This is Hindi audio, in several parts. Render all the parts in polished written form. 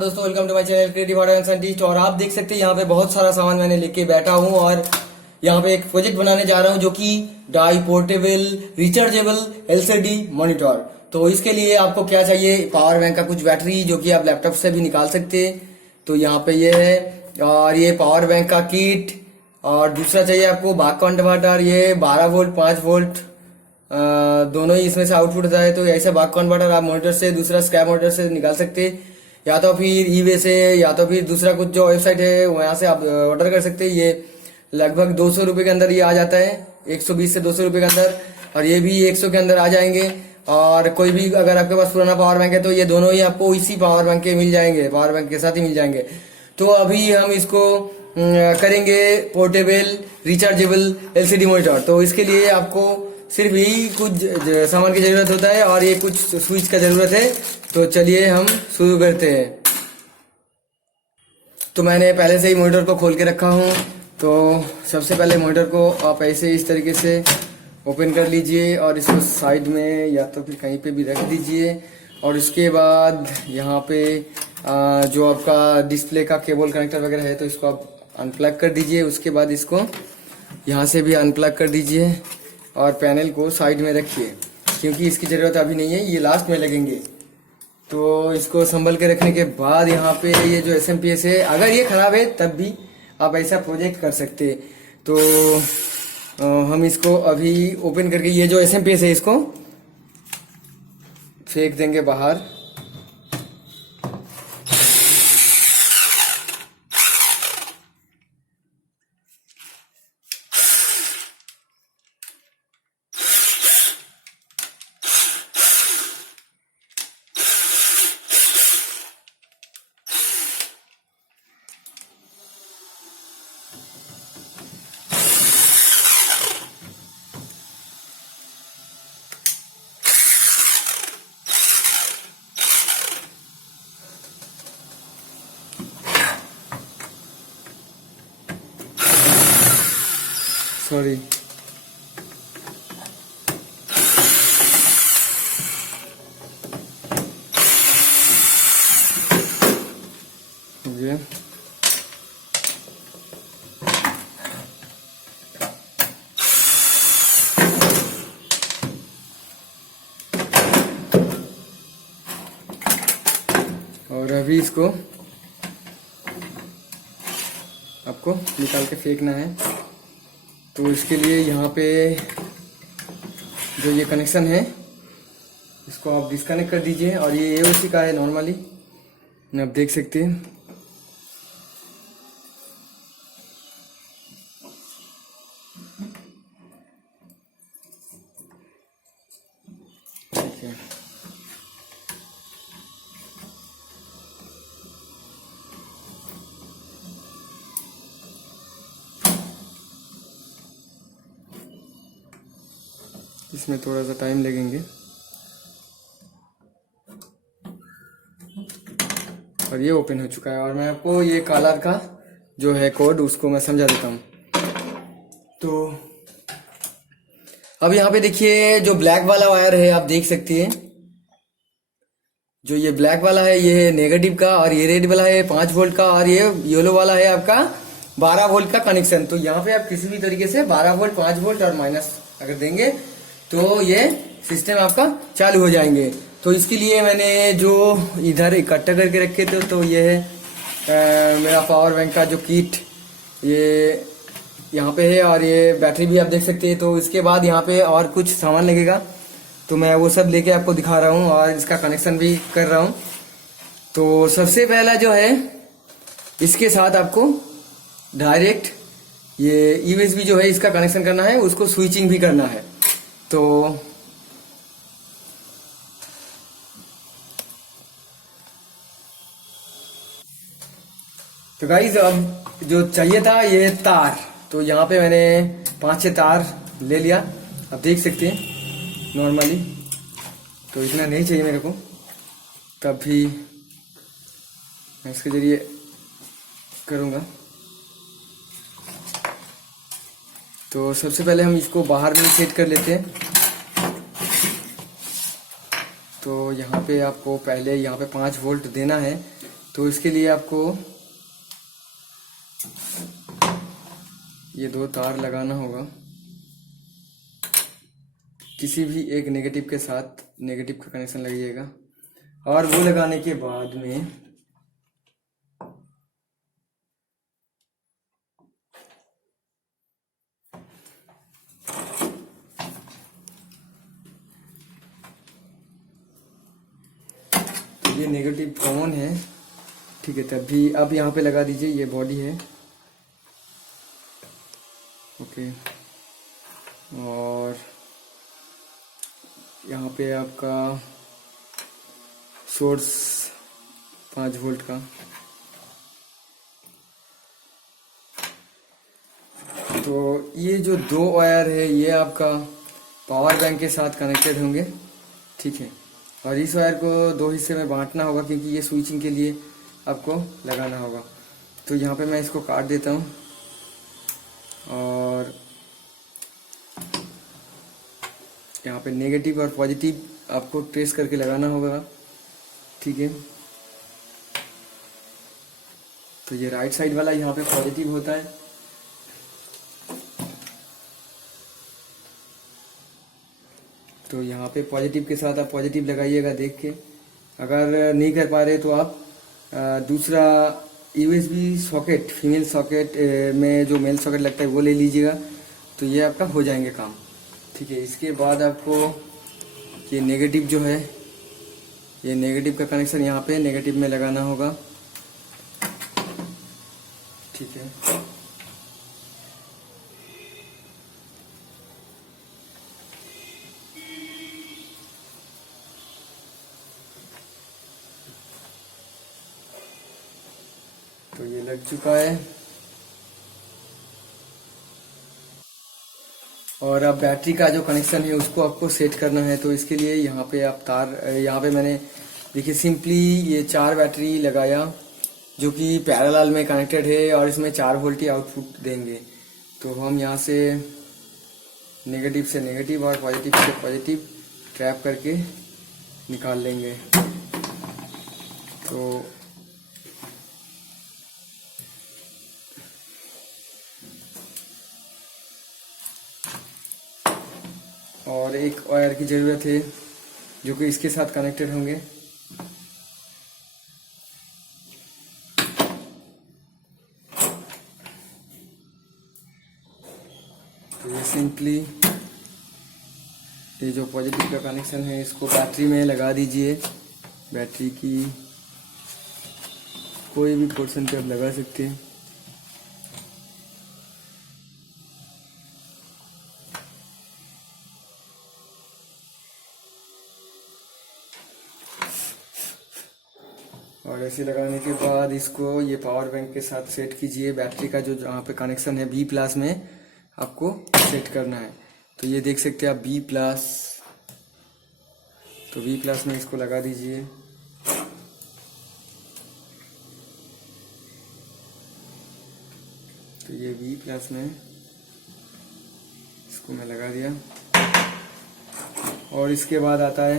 दोस्तों welcome to my channel creative art and scientist. और आप देख सकते हैं यहाँ पे बहुत सारा सामान मैंने लेके बैठा हूँ और यहाँ पे एक प्रोजेक्ट बनाने जा रहा हूँ जो कि DIY portable rechargeable LCD monitor. तो इसके लिए आपको क्या चाहिए, पावर बैंक का कुछ बैटरी जो कि आप लैपटॉप से भी निकाल सकते हैं। तो यहाँ पे ये है, और ये पावर बैंक का किट, और दूसरा चाहिए आपको बक कन्वर्टर। ये 12 वोल्ट 5 वोल्ट दोनों ही इसमें से आउटपुट होता है। तो ऐसा बक कन्वर्टर आप मॉनिटर से, दूसरा स्कैप मॉनिटर से निकाल सकते हैं, या तो फिर ईबे से, या तो फिर दूसरा कुछ जो वेबसाइट है वहां से आप ऑर्डर कर सकते हैं। ये लगभग 200 रुपए के अंदर ये आ जाता है, 120 से 200 रुपए के अंदर, और ये भी 100 के अंदर आ जाएंगे। और कोई भी अगर आपके पास पुराना पावर बैंक है तो ये दोनों ही आपको इसी पावर बैंक के मिल जाएंगे, पावर बैंक के साथ ही मिल जाएंगे। तो अभी हम इसको करेंगे पोर्टेबल रिचार्जेबल एलसीडी मॉनिटर। तो इसके लिए आपको सिर्फ यही कुछ सामान की जरूरत होता है और ये कुछ स्विच का जरूरत है। तो चलिए हम शुरू करते हैं। तो मैंने पहले से ही मॉनिटर को खोल के रखा हूँ। तो सबसे पहले मॉनिटर को आप ऐसे इस तरीके से ओपन कर लीजिए और इसको साइड में या तो फिर कहीं पे भी रख दीजिए। और इसके बाद यहाँ पे जो आपका डिस्प्ले का केबल कनेक्टर वगैरह है तो इसको आप अनप्लग कर दीजिए। उसके बाद इसको यहाँ से भी अनप्लग कर दीजिए और पैनल को साइड में रखिए, क्योंकि इसकी ज़रूरत अभी नहीं है, ये लास्ट में लगेंगे। तो इसको संभल के रखने के बाद यहाँ पे ये जो SMPS है, अगर ये ख़राब है तब भी आप ऐसा प्रोजेक्ट कर सकते। तो हम इसको अभी ओपन करके ये जो SMPS है इसको फेंक देंगे बाहर। सॉरी, ये और अभी इसको आपको निकाल के फेंकना है। तो इसके लिए यहाँ पे जो ये कनेक्शन है इसको आप डिस्कनेक्ट कर दीजिए। और ये AOC का है नॉर्मली, आप देख सकते हैं। ठीक है, इसमें थोड़ा सा टाइम लगेंगे। और ये ओपन हो चुका है। और मैं आपको ये कलर का जो है कोड उसको मैं समझा देता हूँ। तो अब यहाँ पे देखिए, जो ब्लैक वाला वायर है आप देख सकते हैं, जो ये ब्लैक वाला है ये है नेगेटिव का, और ये रेड वाला है 5 वोल्ट का, और ये येलो वाला है आपका 12 वोल्ट का कनेक्शन। तो यहाँ पे आप किसी भी तरीके से 12 वोल्ट 5 वोल्ट और माइनस अगर देंगे तो ये सिस्टम आपका चालू हो जाएंगे। तो इसके लिए मैंने जो इधर इकट्ठा करके रखे थे, तो ये है मेरा पावर बैंक का जो किट, ये यहाँ पे है। और ये बैटरी भी आप देख सकते हैं। तो इसके बाद यहाँ पे और कुछ सामान लगेगा, तो मैं वो सब लेके आपको दिखा रहा हूँ और इसका कनेक्शन भी कर रहा हूँ। तो सबसे पहला जो है, इसके साथ आपको डायरेक्ट ये USB जो है इसका कनेक्शन करना है, उसको स्विचिंग भी करना है। तो गाइज अब जो चाहिए था ये तार, तो यहाँ पे मैंने 5-6 तार ले लिया, आप देख सकते हैं नॉर्मली। तो इतना नहीं चाहिए मेरे को, तब भी मैं इसके जरिए करूँगा। तो सबसे पहले हम इसको बाहर में सेट कर लेते हैं। तो यहाँ पे आपको पहले यहाँ पे 5 वोल्ट देना है। तो इसके लिए आपको ये दो तार लगाना होगा, किसी भी एक नेगेटिव के साथ नेगेटिव का कनेक्शन लगाइएगा। और वो लगाने के बाद में ये नेगेटिव कॉमन है, ठीक है। तब भी अब यहाँ पे लगा दीजिए, ये बॉडी है, ओके। और यहाँ पे आपका सोर्स 5 वोल्ट का, तो ये जो दो वायर है ये आपका पावर बैंक के साथ कनेक्टेड होंगे, ठीक है। और इस वायर को दो हिस्से में बांटना होगा क्योंकि ये स्विचिंग के लिए आपको लगाना होगा। तो यहाँ पे मैं इसको काट देता हूँ और यहाँ पे नेगेटिव और पॉजिटिव आपको ट्रेस करके लगाना होगा, ठीक है। तो ये राइट साइड वाला यहाँ पे पॉजिटिव होता है, तो यहाँ पे पॉजिटिव के साथ आप पॉजिटिव लगाइएगा देख के। अगर नहीं कर पा रहे तो आप दूसरा यूएसबी सॉकेट, फीमेल सॉकेट में जो मेल सॉकेट लगता है वो ले लीजिएगा, तो ये आपका हो जाएंगे काम, ठीक है। इसके बाद आपको ये नेगेटिव जो है, ये नेगेटिव का कनेक्शन यहाँ पे नेगेटिव में लगाना होगा, ठीक है। तो ये लग चुका है। और अब बैटरी का जो कनेक्शन है उसको आपको सेट करना है। तो इसके लिए यहाँ पे आप तार, यहाँ पे मैंने देखिए सिंपली ये 4 बैटरी लगाया जो कि पैरेलल में कनेक्टेड है और इसमें 4 वोल्ट की आउटपुट देंगे। तो हम यहाँ से नेगेटिव और पॉजिटिव से पॉजिटिव ट्रैप करके निकाल लेंगे। तो और एक वायर की ज़रूरत है जो कि इसके साथ कनेक्टेड होंगे। तो ये सिंपली ये जो पॉजिटिव का कनेक्शन है इसको बैटरी में लगा दीजिए। बैटरी की कोई भी पोर्शन पे आप लगा सकते हैं। और ऐसे लगाने के बाद इसको ये पावर बैंक के साथ सेट कीजिए। बैटरी का जो जहाँ पे कनेक्शन है बी प्लस में आपको सेट करना है। तो ये देख सकते हैं आप बी प्लस, तो बी प्लस में इसको लगा दीजिए। तो ये बी प्लस में इसको मैं लगा दिया। और इसके बाद आता है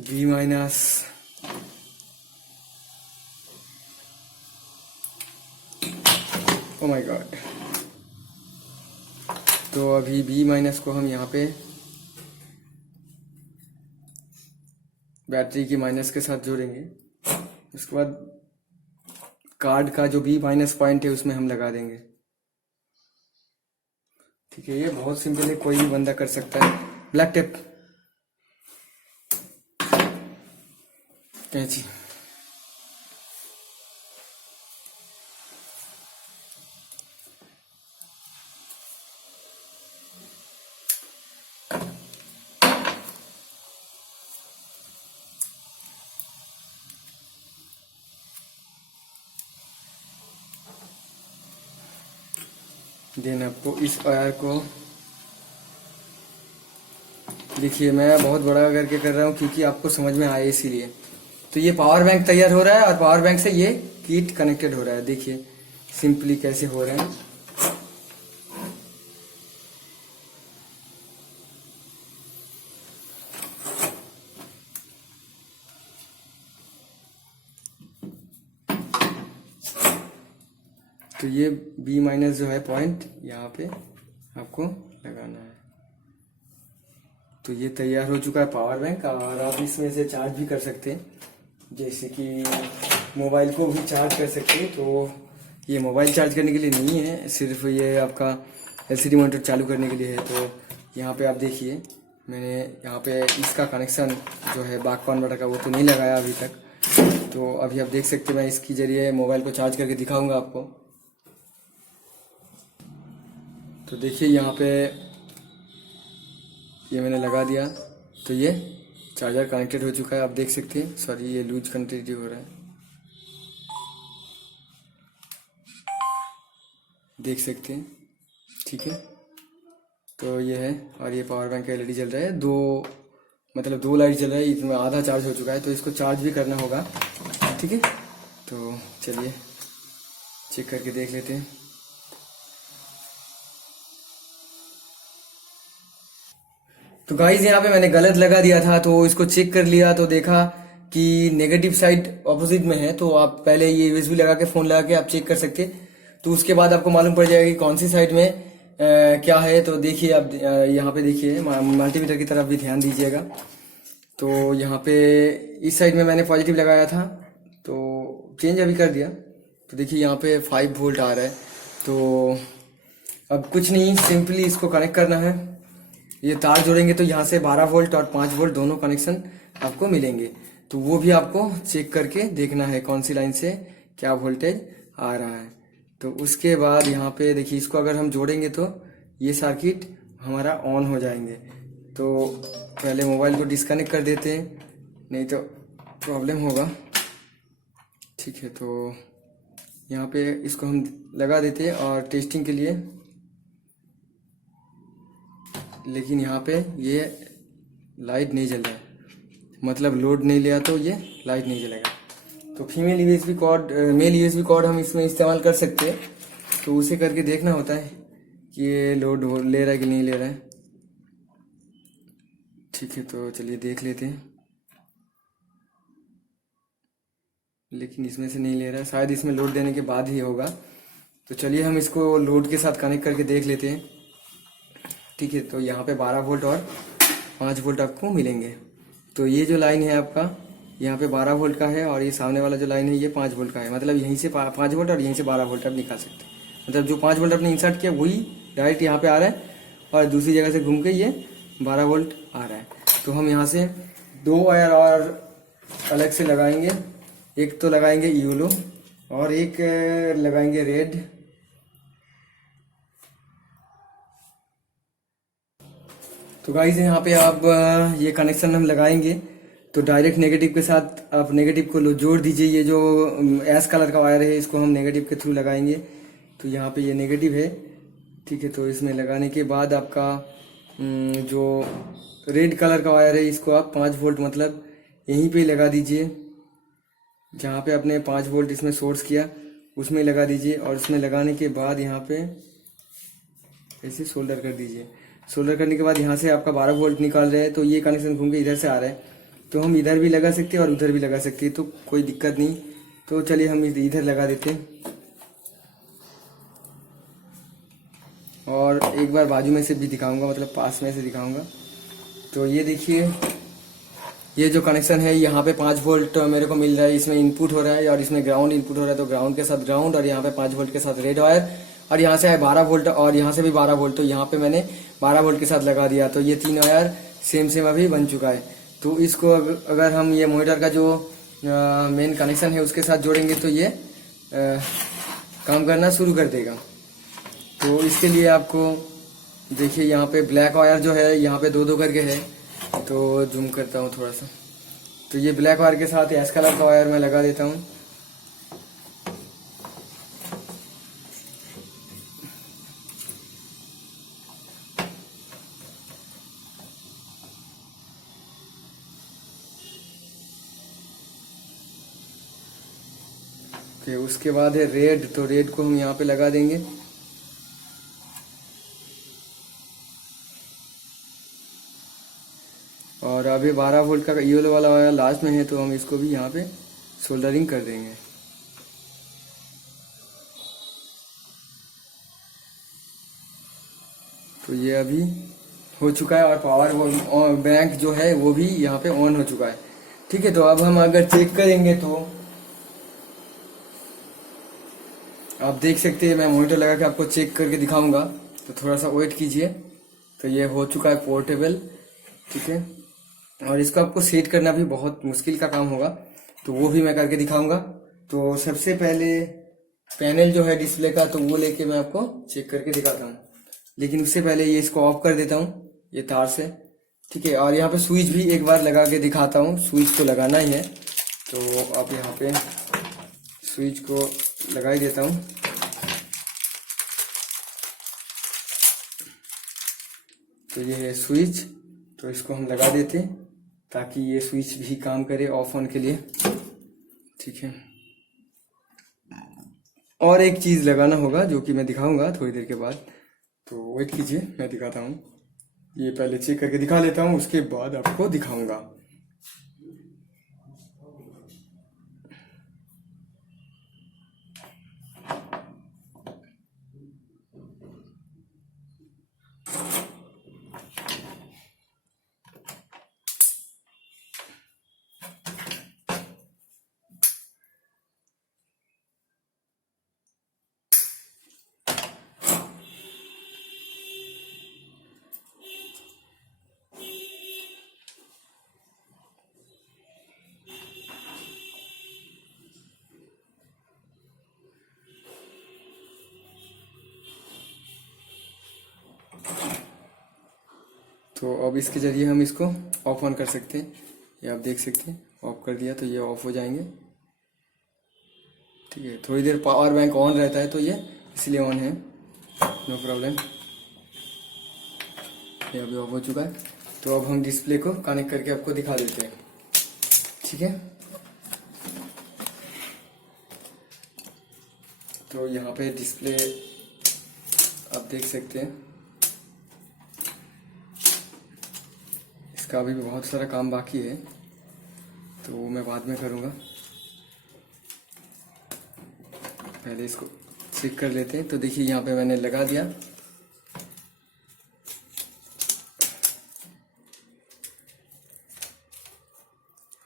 B minus. Oh my god. तो अभी बी माइनस को हम यहाँ पे बैटरी की माइनस के साथ जोड़ेंगे। उसके बाद कार्ड का जो बी माइनस पॉइंट है उसमें हम लगा देंगे, ठीक है। ये बहुत सिंपल है, कोई भी बंदा कर सकता है। ब्लैक टेप, कैंची। देन आपको इस वायर को देखिए, मैं बहुत बड़ा करके कर रहा हूँ क्योंकि आपको समझ में आए इसीलिए। तो ये पावर बैंक तैयार हो रहा है और पावर बैंक से ये किट कनेक्टेड हो रहा है। देखिए सिंपली कैसे हो रहा है। तो ये बी माइनस जो है पॉइंट यहाँ पे आपको लगाना है। तो ये तैयार हो चुका है पावर बैंक, और आप इसमें से चार्ज भी कर सकते हैं, जैसे कि मोबाइल को भी चार्ज कर सकते हैं। तो ये मोबाइल चार्ज करने के लिए नहीं है, सिर्फ ये आपका एलसीडी मॉनिटर चालू करने के लिए है। तो यहाँ पे आप देखिए, मैंने यहाँ पे इसका कनेक्शन जो है बैक कन्वर्टर का वो तो नहीं लगाया अभी तक। तो अभी आप देख सकते हैं, मैं इसकी जरिए मोबाइल को चार्ज करके दिखाऊंगा आपको। तो देखिए यहाँ पे ये मैंने लगा दिया, तो ये चार्जर कनेक्टेड हो चुका है, आप देख सकते हैं। सॉरी, ये लूज कनेक्टिविटी हो रहा है, देख सकते हैं, ठीक है। तो ये है, और ये पावर बैंक का एलईडी जल रहा है, दो लाइट जल रहा है, इसमें आधा चार्ज हो चुका है। तो इसको चार्ज भी करना होगा, ठीक है। तो चलिए चेक करके देख लेते हैं। तो गाइस यहाँ पे मैंने गलत लगा दिया था, तो इसको चेक कर लिया तो देखा कि नेगेटिव साइड ऑपोजिट में है। तो आप पहले ये यूएसबी लगा के फोन लगा के आप चेक कर सकते, तो उसके बाद आपको मालूम पड़ जाएगा कि कौन सी साइड में क्या है। तो देखिए आप यहाँ पे देखिए, मल्टीमीटर की तरफ भी ध्यान दीजिएगा। तो यहाँ पे इस साइड में मैंने पॉजिटिव लगाया था, तो चेंज अभी कर दिया। तो देखिए यहाँ पे 5 वोल्ट आ रहा है। तो अब कुछ नहीं, सिंपली इसको कनेक्ट करना है। ये तार जोड़ेंगे तो यहाँ से 12 वोल्ट और 5 वोल्ट दोनों कनेक्शन आपको मिलेंगे। तो वो भी आपको चेक करके देखना है कौन सी लाइन से क्या वोल्टेज आ रहा है। तो उसके बाद यहाँ पे देखिए, इसको अगर हम जोड़ेंगे तो ये सर्किट हमारा ऑन हो जाएंगे। तो पहले मोबाइल को डिस्कनेक्ट कर देते हैं, नहीं तो प्रॉब्लम होगा, ठीक है। तो यहाँ पे इसको हम लगा देते हैं और टेस्टिंग के लिए, लेकिन यहाँ पे ये लाइट नहीं जल रहा है, मतलब लोड नहीं लिया तो ये लाइट नहीं जलेगा। तो female USB cord, male USB cord हम इसमें इस्तेमाल कर सकते हैं। तो उसे करके देखना होता है कि ये लोड ले रहा है कि नहीं ले रहा है, ठीक है। तो चलिए देख लेते हैं, लेकिन इसमें से नहीं ले रहा है, शायद इसमें लोड देने के बाद ही होगा। तो चलिए हम इसको लोड के साथ कनेक्ट करके देख लेते हैं, ठीक है। तो यहाँ पे 12 वोल्ट और 5 वोल्ट आपको मिलेंगे। तो ये जो लाइन है आपका, यहाँ पे 12 वोल्ट का है, और ये सामने वाला जो लाइन है ये 5 वोल्ट का है। मतलब यहीं से 5 वोल्ट और यहीं से 12 वोल्ट आप निकाल सकते हैं। मतलब जो 5 वोल्ट आपने इंसर्ट किया वही डायरेक्ट यहाँ पे आ रहा है, और दूसरी जगह से घूम के ये 12 वोल्ट आ रहा है। तो हम यहाँ से 2 वायर और अलग से लगाएंगे, एक तो लगाएंगे येलो और एक लगाएंगे रेड। तो गाइस यहाँ पे आप ये कनेक्शन हम लगाएंगे, तो डायरेक्ट नेगेटिव के साथ आप नेगेटिव को जोड़ दीजिए। ये जो एस कलर का वायर है इसको हम नेगेटिव के थ्रू लगाएंगे। तो यहाँ पे ये नेगेटिव है, ठीक है। तो इसमें लगाने के बाद आपका जो रेड कलर का वायर है इसको आप 5 वोल्ट मतलब यहीं पे लगा दीजिए, जहाँ पे आपने 5 वोल्ट इसमें सोर्स किया उसमें लगा दीजिए। और इसमें लगाने के बाद यहाँ पे ऐसे सोल्डर कर दीजिए। सोल्डर करने के बाद यहाँ से आपका 12 वोल्ट निकाल रहे हैं, तो ये कनेक्शन घूम के इधर से आ रहा है। तो हम इधर भी लगा सकते हैं और उधर भी लगा सकते हैं, तो कोई दिक्कत नहीं। तो चलिए हम इधर लगा देते हैं, और एक बार बाजू में से भी दिखाऊंगा, मतलब पास में से दिखाऊंगा। तो ये देखिए, ये जो कनेक्शन है यहाँ पे 5 वोल्ट मेरे को मिल रहा है, इसमें इनपुट हो रहा है और इसमें ग्राउंड इनपुट हो रहा है। तो ग्राउंड के साथ ग्राउंड, और यहाँ पे 5 वोल्ट के साथ रेड वायर, और यहाँ से है 12 वोल्ट और यहाँ से भी 12 वोल्ट। तो यहाँ पे मैंने 12 वोल्ट के साथ लगा दिया। तो ये 3 वायर सेम अभी बन चुका है। तो इसको अगर हम ये मॉनिटर का जो मेन कनेक्शन है उसके साथ जोड़ेंगे तो ये काम करना शुरू कर देगा। तो इसके लिए आपको देखिए, यहाँ पे ब्लैक वायर जो है यहाँ पे 2-2 करके है। तो जूम करता हूँ थोड़ा सा। तो ये ब्लैक वायर के साथ एस कलर का वायर मैं लगा देता हूँ। उसके बाद है रेड, तो रेड को हम यहाँ पे लगा देंगे। और अभी 12 वोल्ट का येलो वाला वायर लास्ट में है, तो हम इसको भी यहाँ पे सोल्डरिंग कर देंगे। तो ये अभी हो चुका है और पावर बैंक जो है वो भी यहाँ पे ऑन हो चुका है। ठीक है, तो अब हम अगर चेक करेंगे तो आप देख सकते हैं, मैं मॉनिटर लगा के आपको चेक करके दिखाऊंगा, तो थोड़ा सा वेट कीजिए। तो ये हो चुका है पोर्टेबल। ठीक है, और इसको आपको सेट करना भी बहुत मुश्किल का काम होगा, तो वो भी मैं करके दिखाऊंगा। तो सबसे पहले पैनल जो है डिस्प्ले का, तो वो लेके मैं आपको चेक करके दिखाता हूँ, लेकिन उससे पहले ये इसको ऑफ कर देता हूँ ये तार से। ठीक है, और यहाँ पे स्विच भी एक बार लगा के दिखाता हूँ, स्विच तो लगाना ही है। तो आप यहाँ पे स्विच को लगा ही देता हूँ। तो ये है स्विच, तो इसको हम लगा देते हैं ताकि ये स्विच भी काम करे ऑफ ऑन के लिए। ठीक है, और एक चीज़ लगाना होगा जो कि मैं दिखाऊंगा थोड़ी देर के बाद, तो वेट कीजिए, मैं दिखाता हूँ। ये पहले चेक करके दिखा लेता हूँ, उसके बाद आपको दिखाऊंगा। तो अब इसके जरिए हम इसको ऑफ ऑन कर सकते हैं। ये आप देख सकते हैं, ऑफ कर दिया तो ये ऑफ हो जाएंगे। ठीक है, थोड़ी देर पावर बैंक ऑन रहता है तो ये इसलिए ऑन है, नो प्रॉब्लम। ये अभी ऑफ हो चुका है। तो अब हम डिस्प्ले को कनेक्ट करके आपको दिखा देते हैं। ठीक है, तो यहाँ पे डिस्प्ले आप देख सकते हैं, इसका अभी भी बहुत सारा काम बाकी है, तो वो मैं बाद में करूँगा। पहले इसको चेक कर लेते हैं। तो देखिए यहाँ पे मैंने लगा दिया,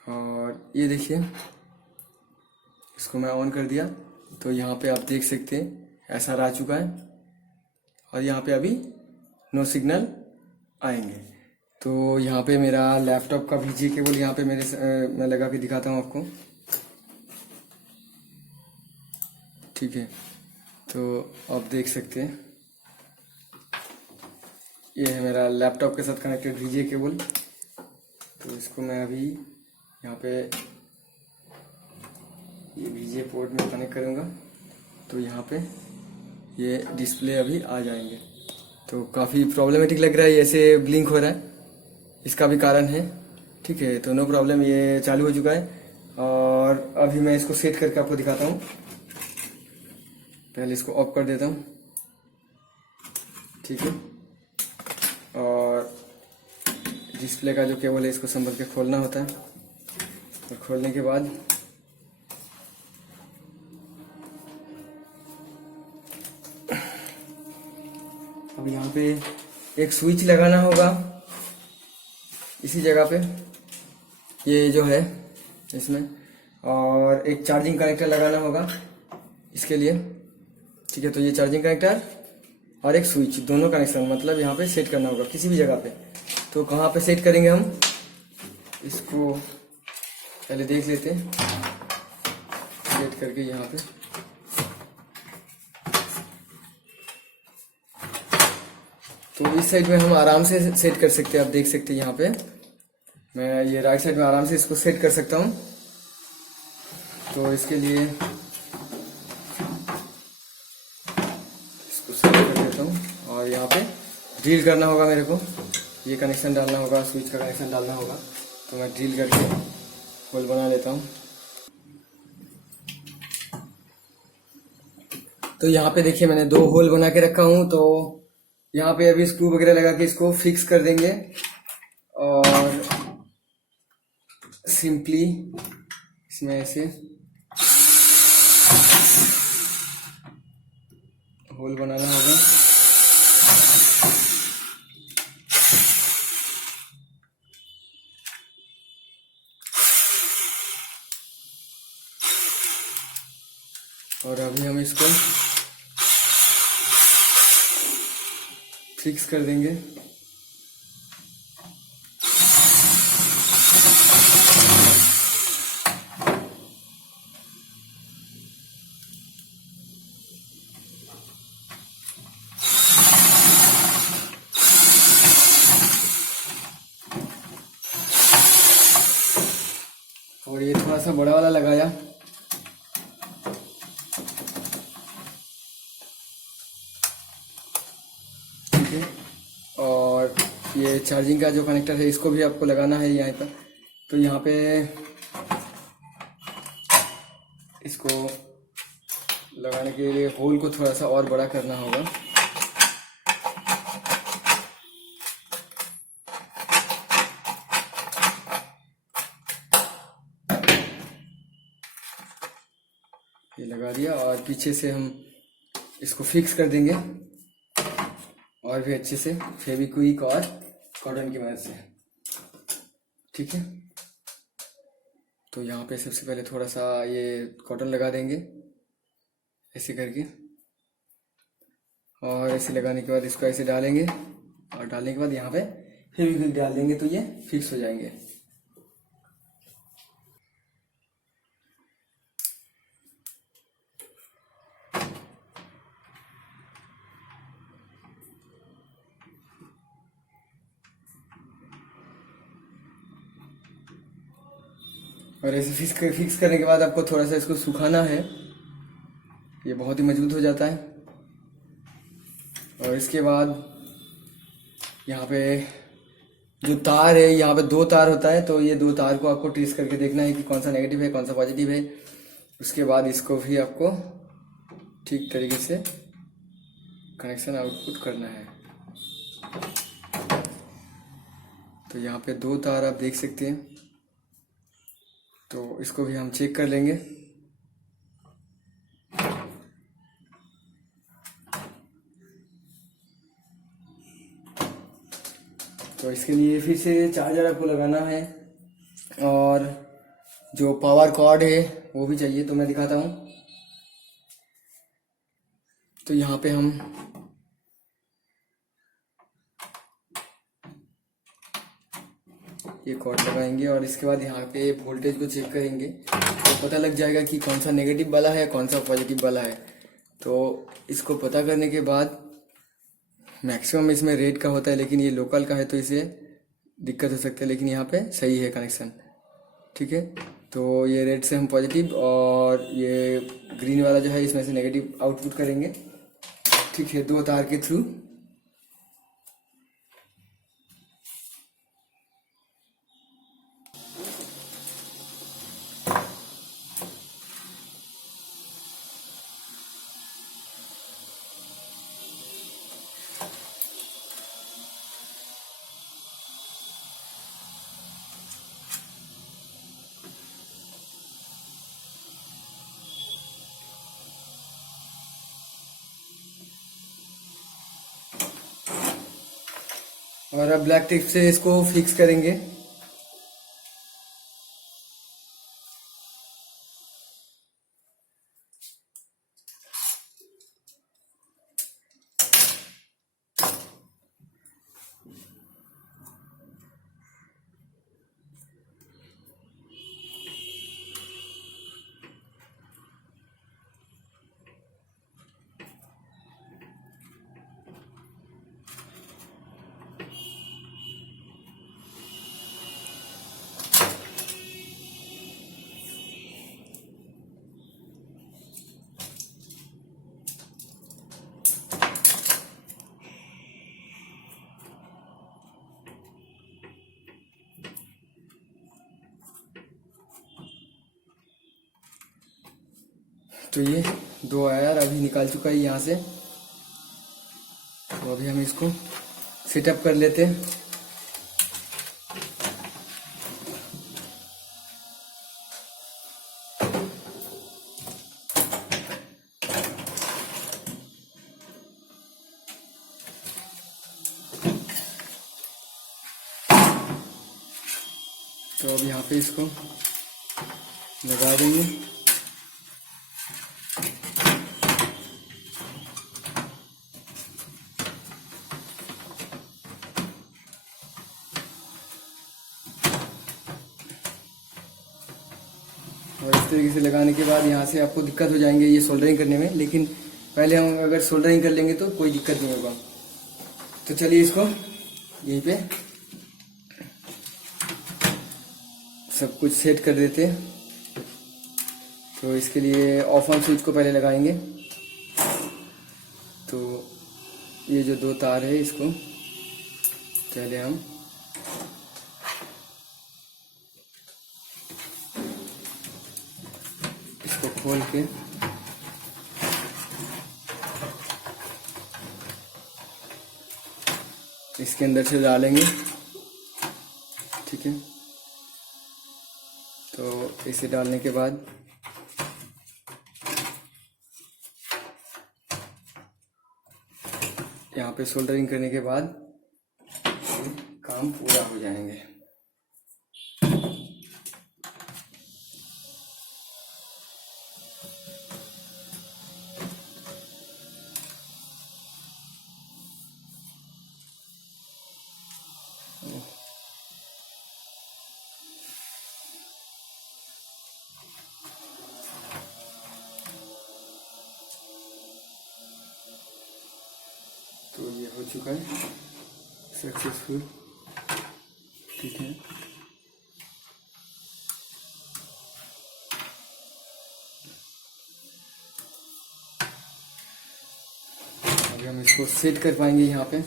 और ये देखिए इसको मैं ऑन कर दिया, तो यहाँ पे आप देख सकते हैं ऐसा आ चुका है, और यहाँ पे अभी नो सिग्नल आएंगे। तो यहाँ पे मेरा लैपटॉप का VGA केबल यहाँ पे मैं लगा के दिखाता हूँ आपको। ठीक है, तो आप देख सकते हैं ये है मेरा लैपटॉप के साथ कनेक्टेड VGA केबल। तो इसको मैं अभी यहाँ पे ये VGA पोर्ट में कनेक्ट करूँगा, तो यहाँ पे ये डिस्प्ले अभी आ जाएंगे। तो काफ़ी प्रॉब्लमेटिक लग रहा है, ऐसे ब्लिंक हो रहा है, इसका भी कारण है। ठीक है, तो नो प्रॉब्लम, ये चालू हो चुका है। और अभी मैं इसको सेट करके आपको दिखाता हूँ। पहले इसको ऑफ कर देता हूँ। ठीक है, और डिस्प्ले का जो केबल है इसको संभल के खोलना होता है, और खोलने के बाद अब यहाँ पे एक स्विच लगाना होगा इसी जगह पे, ये जो है इसमें, और एक चार्जिंग कनेक्टर लगाना होगा इसके लिए। ठीक है, तो ये चार्जिंग कनेक्टर और एक स्विच, दोनों कनेक्शन मतलब यहाँ पे सेट करना होगा किसी भी जगह पे। तो कहाँ पे सेट करेंगे हम, इसको पहले देख लेते हैं। सेट करके यहाँ पे तो इस साइड में हम आराम से सेट कर सकते हैं। आप देख सकते हैं यहाँ पे मैं ये राइट साइड में आराम से इसको सेट कर सकता हूँ। तो इसके लिए इसको सेट कर देता हूँ, और यहाँ पे ड्रिल करना होगा मेरे को, ये कनेक्शन डालना होगा, स्विच का कनेक्शन डालना होगा। तो मैं ड्रिल करके होल बना लेता हूँ। तो यहाँ पे देखिए मैंने 2 होल बना के रखा हूँ। तो यहाँ पे अभी स्क्रू वगैरह लगा के इसको फिक्स कर देंगे, और सिंपली इसमें ऐसे होल बनाना होगा। और अभी हम इसको फिक्स कर देंगे। और ये थोड़ा सा बड़ा वाला लगाया। ठीक है, और ये चार्जिंग का जो कनेक्टर है इसको भी आपको लगाना है यहाँ पर। तो यहाँ पे इसको लगाने के लिए होल को थोड़ा सा और बड़ा करना होगा। ये लगा दिया और पीछे से हम इसको फिक्स कर देंगे और भी अच्छे से फेविक्विक और कॉटन की मदद से। ठीक है, तो यहाँ पे सबसे पहले थोड़ा सा ये कॉटन लगा देंगे ऐसे करके, और ऐसे लगाने के बाद इसको ऐसे डालेंगे और डालने के बाद यहाँ पे फेविक्विक डाल देंगे तो ये फिक्स हो जाएंगे। और ऐसे फिक्स करने के बाद आपको थोड़ा सा इसको सुखाना है, ये बहुत ही मजबूत हो जाता है। और इसके बाद यहाँ पे जो तार है, यहाँ पे 2 तार होता है, तो ये 2 तार को आपको ट्रेस करके देखना है कि कौन सा नेगेटिव है कौन सा पॉजिटिव है। उसके बाद इसको भी आपको ठीक तरीके से कनेक्शन आउटपुट करना है। तो यहाँ पे 2 तार आप देख सकते हैं, तो इसको भी हम चेक कर लेंगे। तो इसके लिए फिर से चार्जर आपको लगाना है और जो पावर कॉर्ड है वो भी चाहिए, तो मैं दिखाता हूँ। तो यहाँ पे हम ये कॉर्ड लगाएंगे और इसके बाद यहाँ पे वोल्टेज को चेक करेंगे, तो पता लग जाएगा कि कौन सा नेगेटिव वाला है कौन सा पॉजिटिव वाला है। तो इसको पता करने के बाद मैक्सिमम इसमें रेड का होता है, लेकिन ये लोकल का है तो इसे दिक्कत हो सकता है, लेकिन यहाँ पे सही है कनेक्शन। ठीक है, तो ये रेड से हम पॉजिटिव और ये ग्रीन वाला जो है इसमें से नेगेटिव आउटपुट करेंगे। ठीक है, 2 तार के थ्रू। और अब ब्लैक टेप से इसको फिक्स करेंगे। तो ये 2 वायर अभी निकाल चुका है यहाँ से, तो अभी हम इसको सेटअप कर लेते हैं। तो अब यहाँ पे इसको लगा देंगे। तरीके से लगाने के बाद यहाँ से आपको दिक्कत हो जाएंगे ये सोल्डरिंग करने में, लेकिन पहले हम अगर सोल्डरिंग कर लेंगे तो कोई दिक्कत नहीं होगा। तो चलिए इसको यहीं पे सब कुछ सेट कर देते हैं। तो इसके लिए ऑफ ऑन स्विच को पहले लगाएंगे। तो ये जो 2 तार है इसको पहले हम इसको खोल के इसके अंदर से डालेंगे, ठीक है। तो इसे डालने के बाद यहाँ पे सोल्डरिंग करने के बाद काम पूरा हो जाएंगे। तो ये हो चुका है सक्सेसफुल, ठीक है। अभी हम इसको सेट कर पाएंगे यहाँ पे।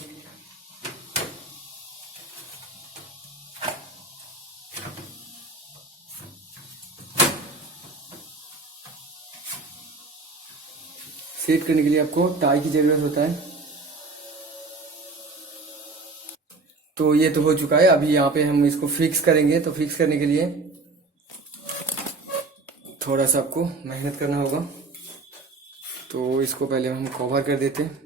सेट करने के लिए आपको टाई की जरूरत होता है। तो ये तो हो चुका है। अभी यहाँ पे हम इसको फिक्स करेंगे। तो फिक्स करने के लिए थोड़ा सा आपको मेहनत करना होगा। तो इसको पहले हम कवर कर देते हैं।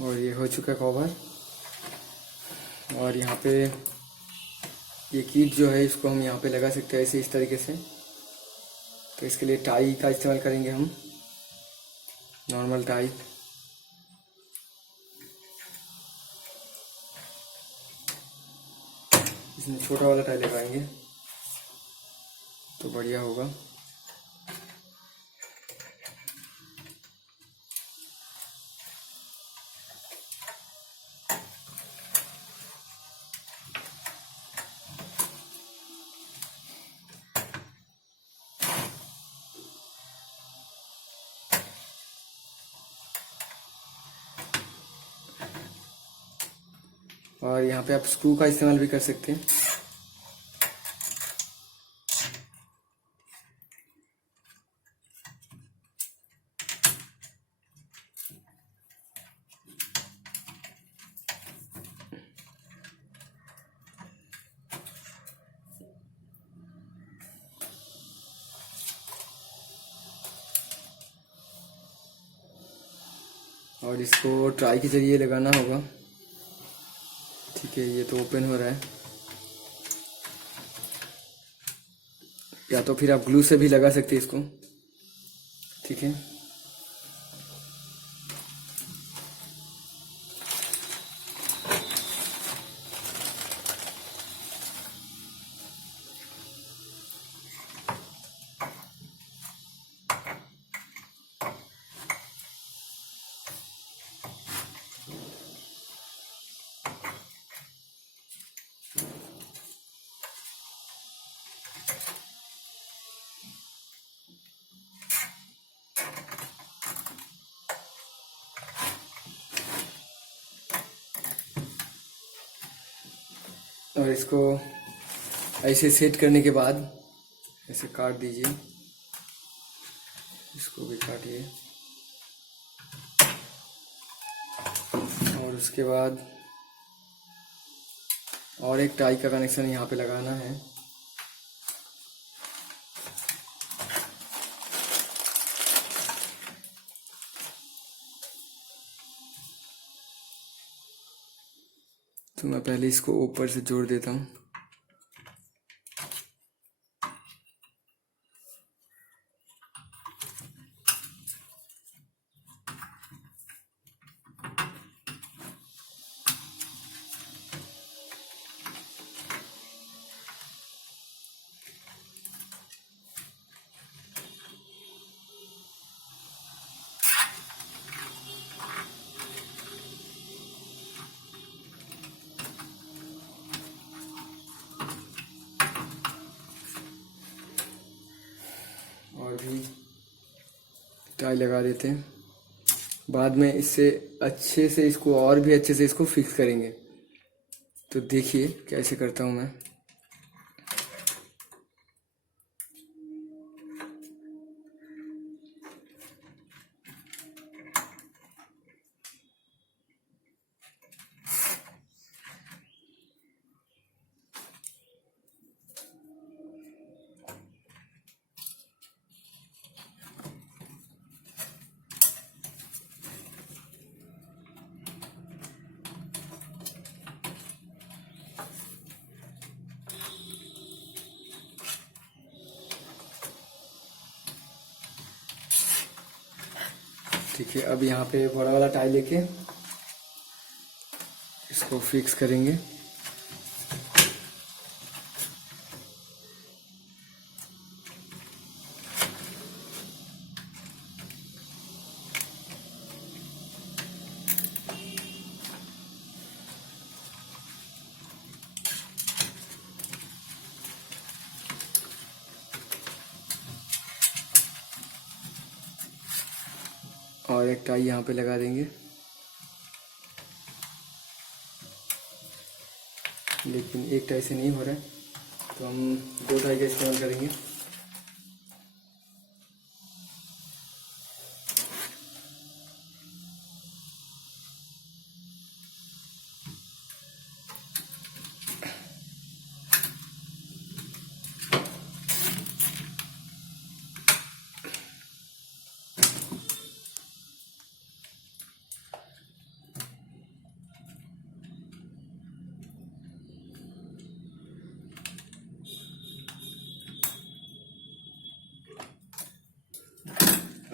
और ये हो चुका है कवर। और यहाँ पे ये किट जो है इसको हम यहाँ पे लगा सकते हैं ऐसे इस तरीके से। तो इसके लिए टाई का इस्तेमाल करेंगे हम, नॉर्मल टाई। इसमें छोटा वाला टाई लगाएंगे तो बढ़िया होगा। और यहाँ पे आप स्क्रू का इस्तेमाल भी कर सकते हैं। और इसको ट्राई के जरिए लगाना होगा, ठीक है। ये तो ओपन हो रहा है, या तो फिर आप ग्लू से भी लगा सकते हैं इसको, ठीक है। और इसको ऐसे सेट करने के बाद ऐसे काट दीजिए, इसको भी काटिए। और उसके बाद और एक टाई का कनेक्शन यहाँ पे लगाना है। तो मैं पहले इसको ऊपर से जोड़ देता हूँ। और भी टाई लगा देते हैं। बाद में इससे अच्छे से इसको और भी अच्छे से इसको फिक्स करेंगे। तो देखिए कैसे करता हूँ मैं। ठीक है, अब यहाँ पे बड़ा वाला टाई लेके इसको फिक्स करेंगे। और एक टाई यहाँ पे लगा देंगे, लेकिन एक टाई से नहीं हो रहा है तो हम दो टाई का इस्तेमाल करेंगे।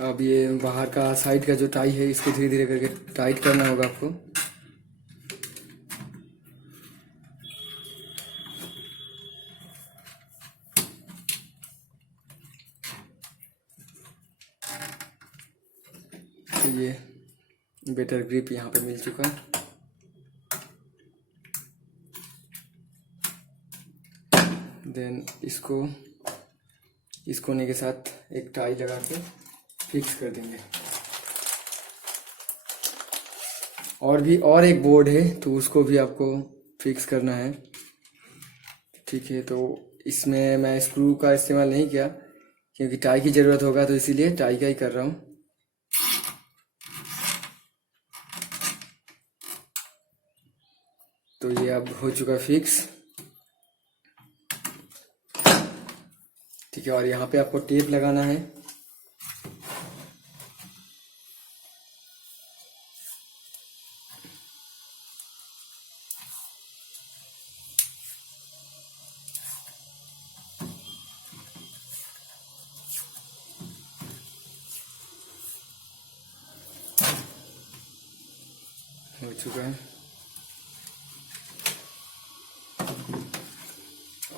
अब ये बाहर का साइड का जो टाई है इसको धीरे धीरे करके टाइट करना होगा आपको। तो ये बेटर ग्रिप यहाँ पे मिल चुका है। देन इसको इस कोने के साथ एक टाई लगा के फिक्स कर देंगे। और एक बोर्ड है तो उसको भी आपको फिक्स करना है। ठीक है, तो इसमें मैं स्क्रू का इस्तेमाल नहीं किया क्योंकि टाई की ज़रूरत होगा, तो इसीलिए टाई का ही कर रहा हूँ। तो ये अब हो चुका फिक्स। ठीक है, और यहाँ पे आपको टेप लगाना है। हो चुका है।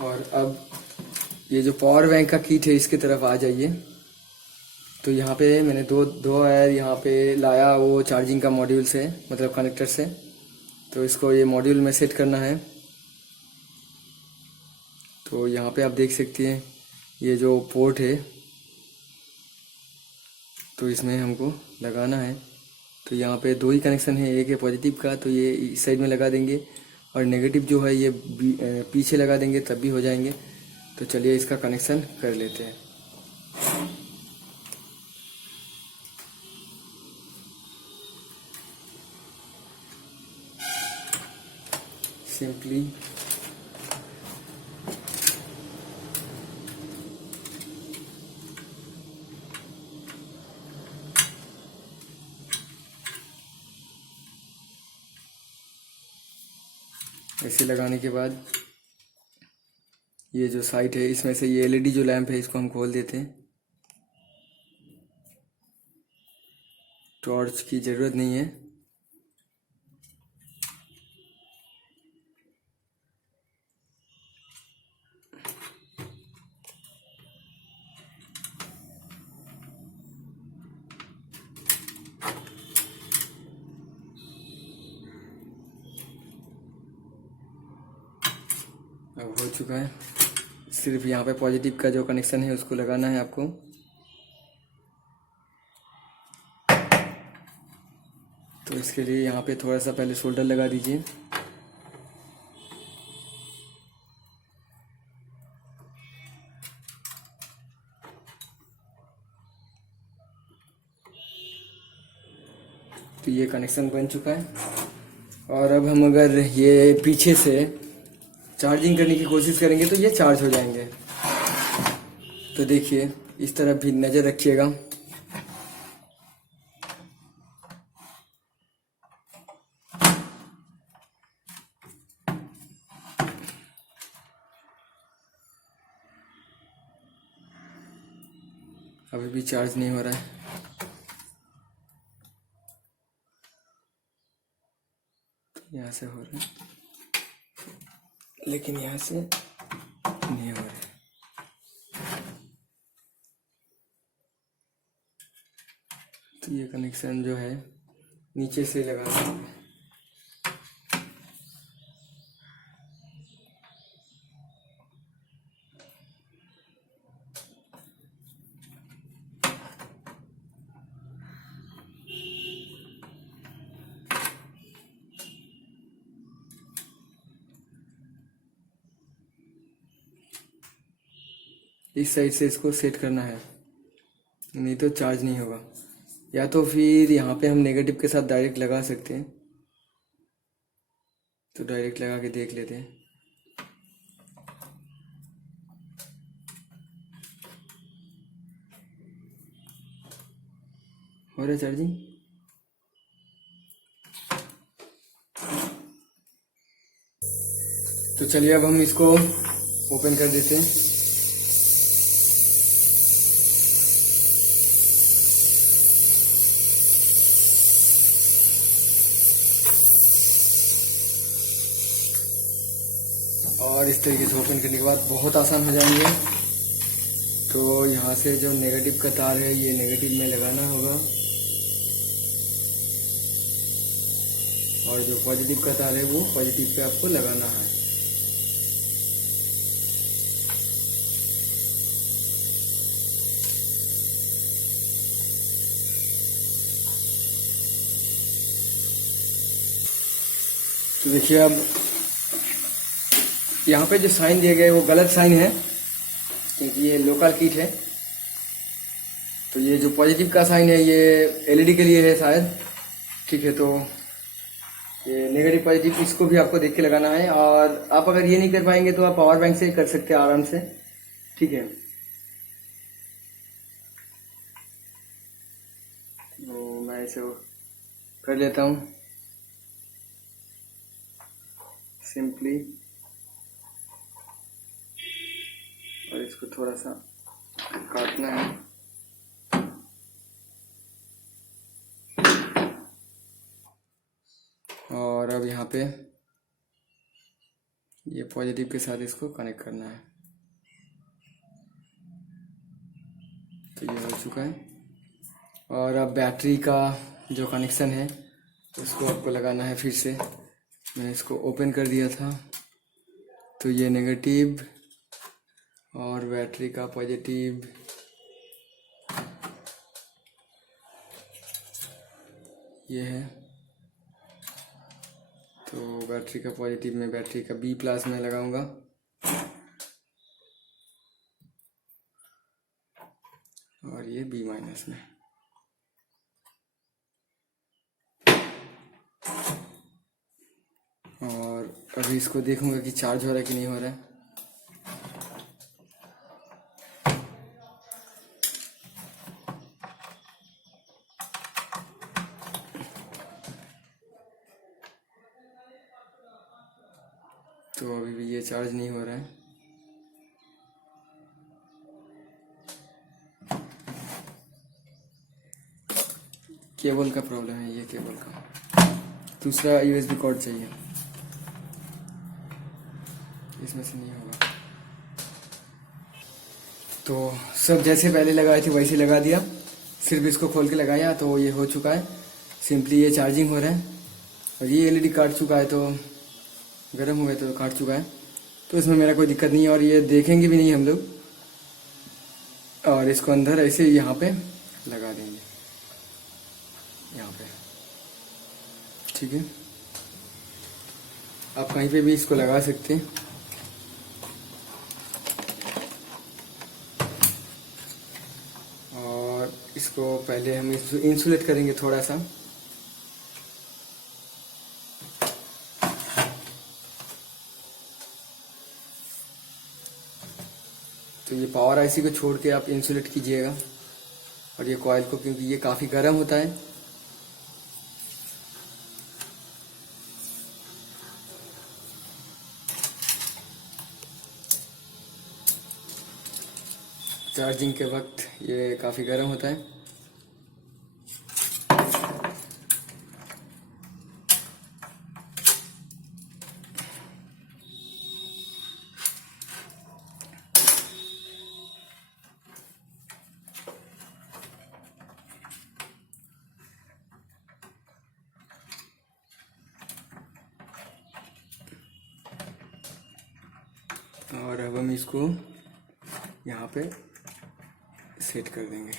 और अब ये जो पावर बैंक का किट है इसकी तरफ आ जाइए। तो यहाँ पे मैंने दो वायर यहाँ पे लाया, वो चार्जिंग का मॉड्यूल से, मतलब कनेक्टर से। तो इसको ये मॉड्यूल में सेट करना है। तो यहाँ पे आप देख सकते हैं ये जो पोर्ट है तो इसमें हमको लगाना है। तो यहाँ पे दो ही कनेक्शन है, एक है पॉजिटिव का तो ये इस साइड में लगा देंगे, और नेगेटिव जो है ये पीछे लगा देंगे तब भी हो जाएंगे। तो चलिए इसका कनेक्शन कर लेते हैं। सिंपली ऐसे लगाने के बाद ये जो साइड है इसमें से ये एलईडी जो लैंप है इसको हम खोल देते हैं। टॉर्च की ज़रूरत नहीं है। अब हो चुका है। सिर्फ यहाँ पे पॉजिटिव का जो कनेक्शन है उसको लगाना है आपको। तो इसके लिए यहाँ पे थोड़ा सा पहले सोल्डर लगा दीजिए। तो ये कनेक्शन बन चुका है। और अब हम अगर ये पीछे से चार्जिंग करने की कोशिश करेंगे तो ये चार्ज हो जाएंगे। तो देखिए इस तरफ भी नज़र रखिएगा। अभी भी चार्ज नहीं हो रहा है। यहाँ से हो रहा है लेकिन यहाँ से नहीं हो रहा है। तो ये कनेक्शन जो है नीचे से लगाना है। इस साइड से इसको सेट करना है, नहीं तो चार्ज नहीं होगा। या तो फिर यहाँ पे हम नेगेटिव के साथ डायरेक्ट लगा सकते हैं। तो डायरेक्ट लगा के देख लेते हैं। हो रहा है चार्जिंग। तो चलिए अब हम इसको ओपन कर देते हैं। और इस तरीके से ओपन करने के बाद बहुत आसान हो जाएंगे। तो यहाँ से जो नेगेटिव का तार है ये नेगेटिव में लगाना होगा और जो पॉजिटिव का तार है वो पॉजिटिव पे आपको लगाना है। तो देखिए अब यहाँ पे जो साइन दिए गए वो गलत साइन है क्योंकि ये लोकल किट है। तो ये जो पॉजिटिव का साइन है ये एलईडी के लिए है शायद, ठीक है। तो ये नेगेटिव पॉजिटिव इसको भी आपको देख के लगाना है। और आप अगर ये नहीं कर पाएंगे तो आप पावर बैंक से कर सकते हैं आराम से, ठीक है। तो मैं इसे कर लेता हूँ सिंपली, और इसको थोड़ा सा काटना है। और अब यहाँ पे ये पॉजिटिव के साथ इसको कनेक्ट करना है। तो ये हो चुका है। और अब बैटरी का जो कनेक्शन है उसको आपको लगाना है। फिर से मैंने इसको ओपन कर दिया था। तो ये नेगेटिव और बैटरी का पॉजिटिव, ये है। तो बैटरी का पॉजिटिव में बैटरी का बी प्लस में लगाऊंगा और ये बी माइनस में। और अभी इसको देखूंगा कि चार्ज हो रहा है कि नहीं हो रहा है। तो अभी भी ये चार्ज नहीं हो रहा है। केबल का प्रॉब्लम है, ये केबल का। दूसरा यूएसबी कॉर्ड चाहिए, इसमें से नहीं होगा। तो सब जैसे पहले लगाए थे वैसे लगा दिया, सिर्फ इसको खोल के लगाया तो ये हो चुका है। सिंपली ये चार्जिंग हो रहा है और ये एलईडी काट चुका है, तो गर्म हो गया तो काट चुका है, तो इसमें मेरा कोई दिक्कत नहीं है और ये देखेंगे भी नहीं हम लोग। और इसको अंदर ऐसे यहाँ पे लगा देंगे, यहाँ पे, ठीक है। आप कहीं पे भी इसको लगा सकते हैं। और इसको पहले हम इंसुलेट करेंगे थोड़ा सा। तो ये पावर आईसी को छोड़ के आप इंसुलेट कीजिएगा और ये कॉइल को, क्योंकि ये काफ़ी गर्म होता है। चार्जिंग के वक्त ये काफ़ी गर्म होता है। और अब हम इसको यहाँ पे सेट कर देंगे।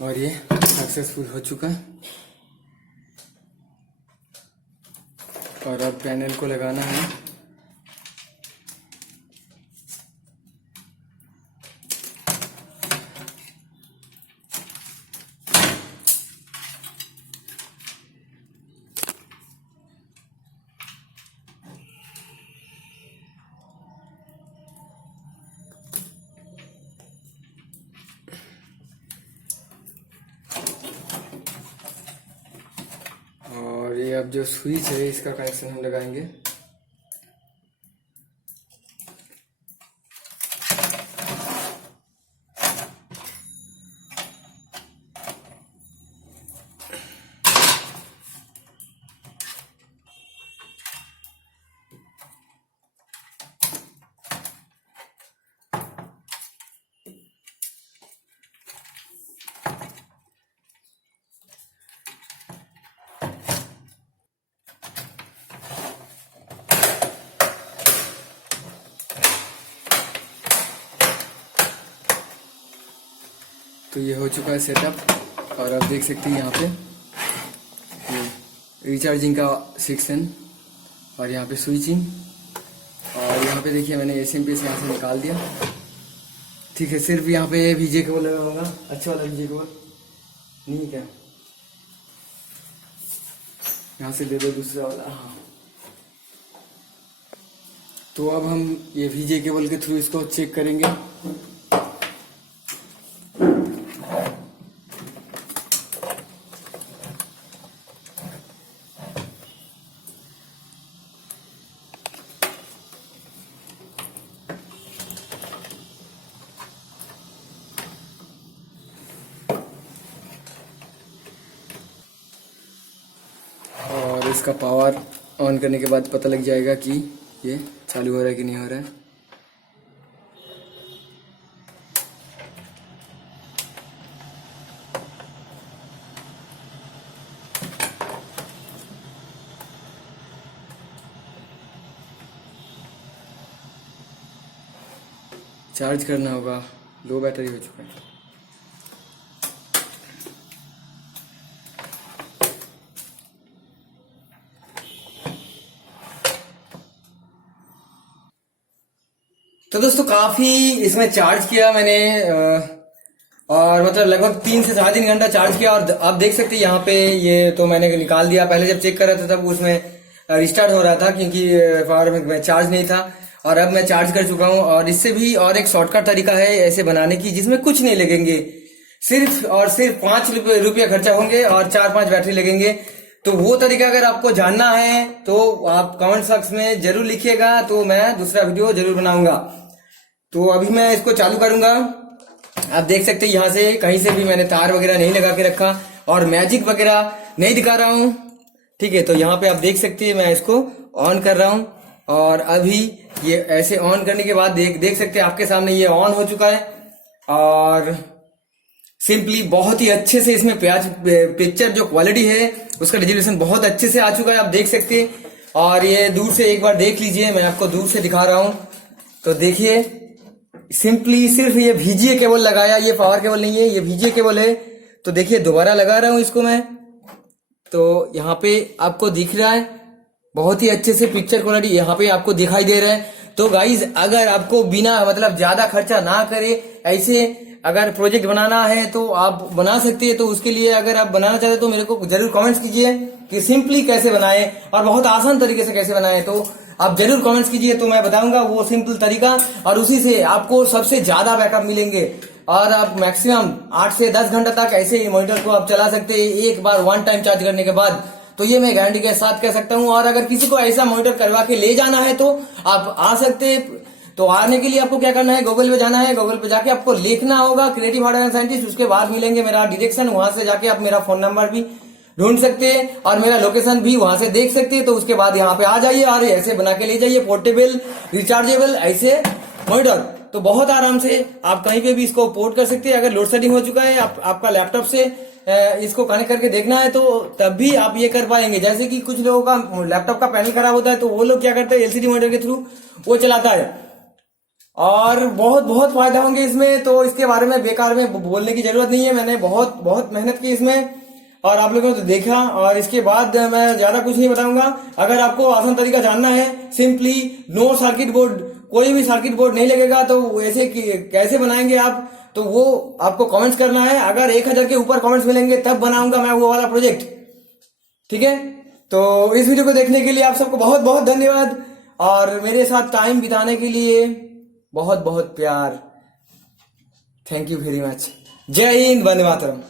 और ये सक्सेसफुल हो चुका है। और अब पैनल को लगाना है। और ये अब जो स्विच है इसका कनेक्शन हम लगाएंगे। तो ये हो चुका है सेटअप। और आप देख सकते हैं यहाँ पे ये रिचार्जिंग का सेक्शन और यहाँ पे स्विचिंग। और यहाँ पे देखिए मैंने एसएमपीएस यहाँ से निकाल दिया, ठीक है। सिर्फ यहाँ पे वीजे केबल लगाऊंगा, अच्छा वाला वीजे केबल नहीं क्या, यहाँ से दे दो दूसरा वाला। हाँ, तो अब हम ये वीजे केबल के थ्रू इसको चेक करेंगे। और इसका पावर ऑन करने के बाद पता लग जाएगा कि ये चालू हो रहा है कि नहीं हो रहा है। चार्ज करना होगा, लो बैटरी हो चुका है। तो दोस्तों काफी इसमें चार्ज किया मैंने और मतलब लगभग 3 से 3.5 घंटा चार्ज किया और आप देख सकते हैं यहाँ पे ये तो मैंने निकाल दिया। पहले जब चेक कर रहा था तब उसमें रिस्टार्ट हो रहा था क्योंकि पावर में चार्ज नहीं था, और अब मैं चार्ज कर चुका हूँ। और इससे भी और एक शॉर्टकट तरीका है ऐसे बनाने की जिसमें कुछ नहीं लगेंगे, सिर्फ और सिर्फ 5 रुपये खर्चा होंगे और 4-5 बैटरी लगेंगे। तो वो तरीका अगर आपको जानना है तो आप कमेंट बॉक्स में जरूर लिखिएगा, तो मैं दूसरा वीडियो जरूर बनाऊंगा। तो अभी मैं इसको चालू करूंगा। आप देख सकते हैं यहाँ से कहीं से भी मैंने तार वगैरह नहीं लगा के रखा और मैजिक वगैरह नहीं दिखा रहा हूँ, ठीक है। तो यहाँ पे आप देख सकते हैं मैं इसको ऑन कर रहा हूँ और अभी ये ऐसे ऑन करने के बाद देख सकते हैं आपके सामने ये ऑन हो चुका है। और सिंपली बहुत ही अच्छे से इसमें पिक्चर जो क्वालिटी है उसका रेजोल्यूशन बहुत अच्छे से आ चुका है, आप देख सकते हैं। और ये दूर से एक बार देख लीजिए, मैं आपको दूर से दिखा रहा हूं। तो देखिए सिंपली सिर्फ ये VGA केबल लगाया, ये पावर केबल नहीं है, ये VGA केबल है। तो देखिए दोबारा लगा रहा हूं इसको मैं, तो यहाँ पे आपको दिख रहा है बहुत ही अच्छे से पिक्चर क्वालिटी यहाँ पे आपको दिखाई दे रहा है। तो गाइज अगर आपको बिना मतलब ज्यादा खर्चा ना करे ऐसे अगर प्रोजेक्ट बनाना है तो आप बना सकते हैं। तो उसके लिए अगर आप बनाना चाहते हैं तो मेरे को जरूर कमेंट्स कीजिए कि सिंपली कैसे बनाए और बहुत आसान तरीके से कैसे बनाए। तो आप जरूर कमेंट्स कीजिए, तो मैं बताऊंगा वो सिंपल तरीका, और उसी से आपको सबसे ज्यादा बैकअप मिलेंगे। और आप मैक्सिमम 8 से 10 घंटा तक ऐसे ही मॉनिटर को आप चला सकते हैं एक बार वन टाइम चार्ज करने के बाद। तो ये मैं गारंटी के साथ कह सकता हूँ। और अगर किसी को ऐसा मॉनिटर करवा के ले जाना है तो आप आ सकते हैं। तो आने के लिए आपको क्या करना है, गूगल पे जाना है, गूगल पे जाके आपको लिखना होगा क्रिएटिव हार्डवेयर एंड साइंटिस्ट, उसके बाद मिलेंगे मेरा डायरेक्शन, वहां से जाके आप मेरा फोन नंबर भी ढूंढ सकते हैं और मेरा लोकेशन भी वहां से देख सकते हैं। तो उसके बाद यहाँ पे आ जाइए और ऐसे बना के ले जाइए पोर्टेबल रिचार्जेबल ऐसे मॉनिटर। तो बहुत आराम से आप कहीं पे भी इसको पोर्ट कर सकते हैं। अगर लोड शेडिंग हो चुका है आपका लैपटॉप से इसको कनेक्ट करके देखना है तो तब भी आप ये कर पाएंगे। जैसे कि कुछ लोगों का लैपटॉप का पैनल खराब होता है तो वो लोग क्या करते हैं LCD मॉनिटर के थ्रू वो चलाता है और बहुत बहुत फायदा होंगे इसमें। तो इसके बारे में बेकार में बोलने की जरूरत नहीं है, मैंने बहुत बहुत मेहनत की इसमें और आप लोगों ने तो देखा। और इसके बाद मैं ज्यादा कुछ नहीं बताऊंगा। अगर आपको आसान तरीका जानना है, सिंपली नो सर्किट बोर्ड, कोई भी सर्किट बोर्ड नहीं लगेगा तो ऐसे कैसे बनाएंगे आप, तो वो आपको कमेंट्स करना है। अगर 1000 के ऊपर कमेंट्स मिलेंगे तब बनाऊंगा मैं वो वाला प्रोजेक्ट, ठीक है। तो इस वीडियो को देखने के लिए आप सबको बहुत बहुत धन्यवाद और मेरे साथ टाइम बिताने के लिए बहुत बहुत प्यार। Thank you very much. जय हिंद, वंदे मातरम।